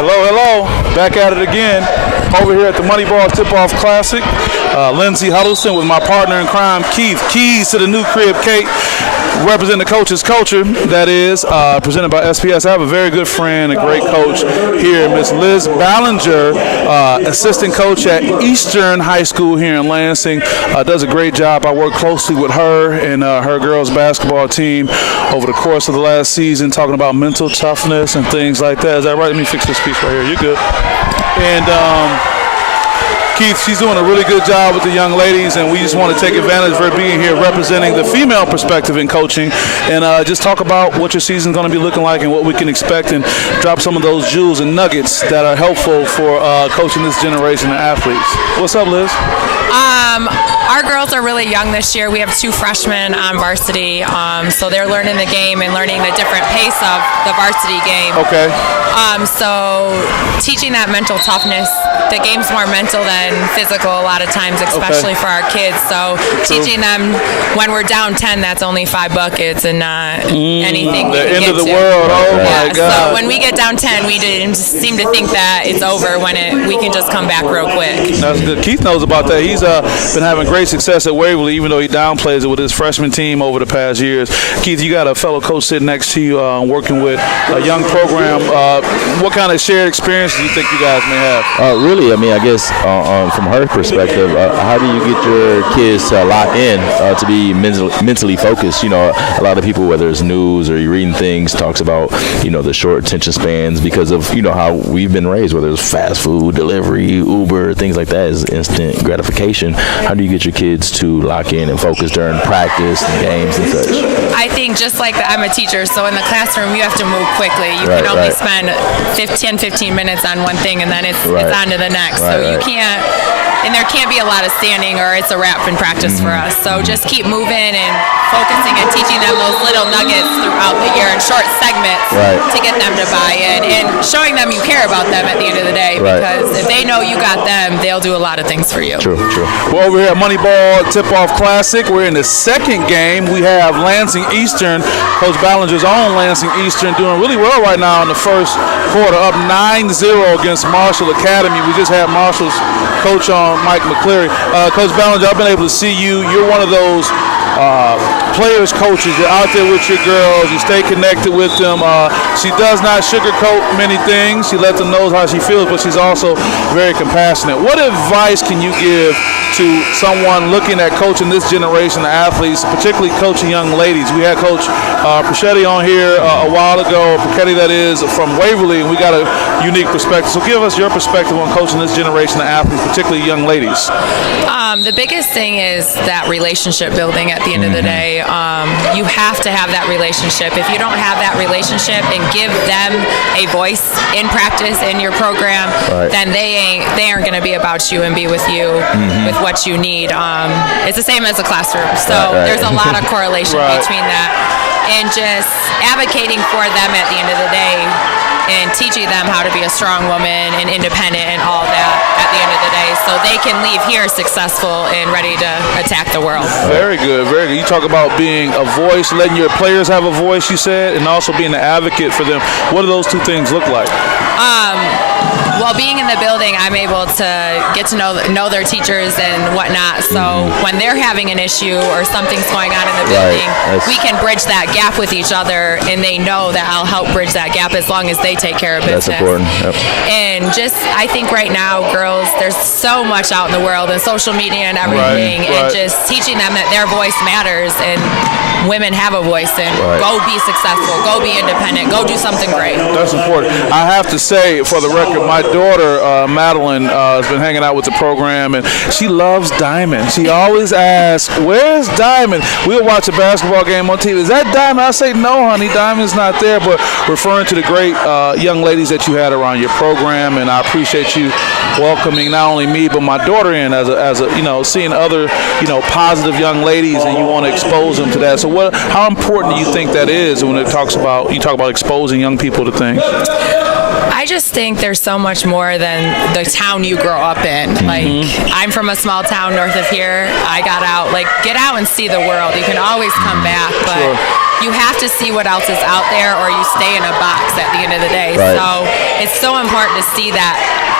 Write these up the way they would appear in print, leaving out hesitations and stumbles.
Hello. Back at it again. Over here at the Moneyball Tip-Off Classic. Lindsey Huddleston with my partner in crime, Keith. Keys to the new crib, Kate. Representing the coach's culture, that is, presented by SPS. I have a very good friend, a great coach here, Miss Liz Ballinger, assistant coach at Eastern High School here in Lansing. Does a great job. I work closely with her and her girls basketball team over the course of the last season, talking about mental toughness and things like that. Is that right? Let me fix this piece right here. You're good. And Keith, she's doing a really good job with the young ladies, and we just want to take advantage of her being here representing the female perspective in coaching, and just talk about what your season's going to be looking like and what we can expect, and drop some of those jewels and nuggets that are helpful for coaching this generation of athletes. What's up, Liz? Our girls are really young this year. We have 2 freshmen on varsity, so they're learning the game and learning the different pace of the varsity game. Okay. So teaching that mental toughness, the game's more mental than physical a lot of times, especially for our kids. So teaching them when we're down 10, that's only 5 buckets and not anything. The end of the world. Oh my God. So when we get down 10, we didn't seem to think that it's over when we can just come back real quick. That's good. Keith knows about that. He's been having great success at Waverly, even though he downplays it with his freshman team over the past years. Keith, you got a fellow coach sitting next to you working with a young program. What kind of shared experience do you think you guys may have? Really, I mean, I guess from her perspective, how do you get your kids to lock in to be mentally focused? You know, a lot of people, whether it's news or you're reading things, talks about, you know, the short attention spans because of, you know, how we've been raised, whether it's fast food, delivery, Uber, things like that is instant gratification. How do you get your kids to lock in and focus during practice and games and such? I think just like I'm a teacher, so in the classroom you have to move quickly. You can only spend 15 minutes on one thing and then it's on to the next. So you can't, and there can't be a lot of standing or it's a wrap in practice for us. So just keep moving and focusing and teaching them those little nuggets throughout the year in short segments to get them to buy in and showing them you care about them at the end of the day because if they know you got them, they'll do a lot of things for you. True. We're over here at Moneyball Tip-Off Classic. We're in the second game. We have Lansing Eastern, Coach Ballinger's own Lansing Eastern, doing really well right now in the first quarter, up 9-0 against Marshall Academy. We just had Marshall's coach on, Mike McCleary. Coach Ballinger, I've been able to see you. You're one of those players, coaches. You're out there with your girls. You stay connected with them. She does not sugarcoat many things. She lets them know how she feels, but she's also very compassionate. What advice can you give to someone looking at coaching this generation of athletes, particularly coaching young ladies? We had Coach Prochetti on here a while ago, Prochetti that is, from Waverly, and we got a unique perspective. So give us your perspective on coaching this generation of athletes, particularly young ladies. The biggest thing is that relationship building at the end of the day. You have to have that relationship. If you don't have that relationship and give them a voice in practice in your program, then they aren't going to be about you and be with you with what you need. It's the same as a classroom. So there's a lot of correlation between that and just advocating for them at the end of the day and teaching them how to be a strong woman and independent and all that at the end of the day so they can leave here successful and ready to attack the world. Very good. You talk about being a voice, letting your players have a voice, you said, and also being an advocate for them. What do those two things look like? Well, being in the building, I'm able to get to know their teachers and whatnot. So when they're having an issue or something's going on in the building, we can bridge that gap with each other, and they know that I'll help bridge that gap as long as they take care of business. That's important. And just, I think right now, girls, there's so much out in the world and social media and everything, and just teaching them that their voice matters and women have a voice and go be successful, go be independent, go do something great. That's important. I have to say, for the record, my daughter, Madeline, has been hanging out with the program, and she loves Diamond. She always asks, where's Diamond? We'll watch a basketball game on TV. Is that Diamond? I say, no, honey, Diamond's not there, but referring to the great young ladies that you had around your program, and I appreciate you welcoming not only me, but my daughter in as a seeing other, positive young ladies, and you want to expose them to that. So how important do you think that is when you talk about exposing young people to things? I just think there's so much more than the town you grow up in. Like, I'm from a small town north of here. I got out, get out and see the world. You can always come back, but you have to see what else is out there, or you stay in a box at the end of the day. So it's so important to see that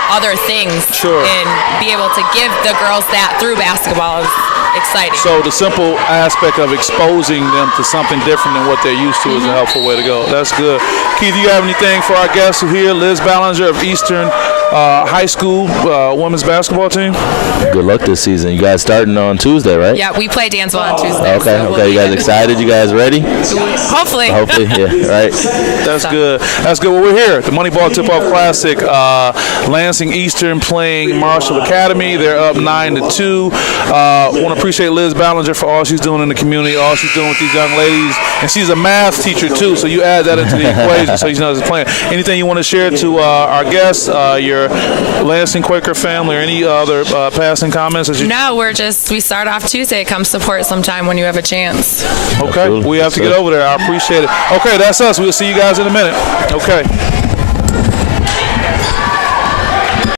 other things and be able to give the girls that through basketball is exciting. So the simple aspect of exposing them to something different than what they're used to is a helpful way to go. That's good. Keith, do you have anything for our guests who here? Liz Ballinger of Eastern High School women's basketball team. Good luck this season. You guys starting on Tuesday, right? Yeah, we play Dansville on Tuesday. Okay, so okay. You guys excited? You guys ready? Hopefully. Hopefully, yeah. Right. That's good. That's good. Well, we're here at the Moneyball Tip-Off Classic. Lansing Eastern playing Marshall Academy. They're up 9-2. Want to appreciate Liz Ballinger for all she's doing in the community, all she's doing with these young ladies, and she's a math teacher too. So you add that into the equation, so you know it's playing. Anything you want to share to our guests, your Lansing Quaker family, or any other passing comments? No, we start off Tuesday. Come support sometime when you have a chance. Okay, Absolutely. we have to get over there. I appreciate it. Okay, that's us. We'll see you guys in a minute. Okay.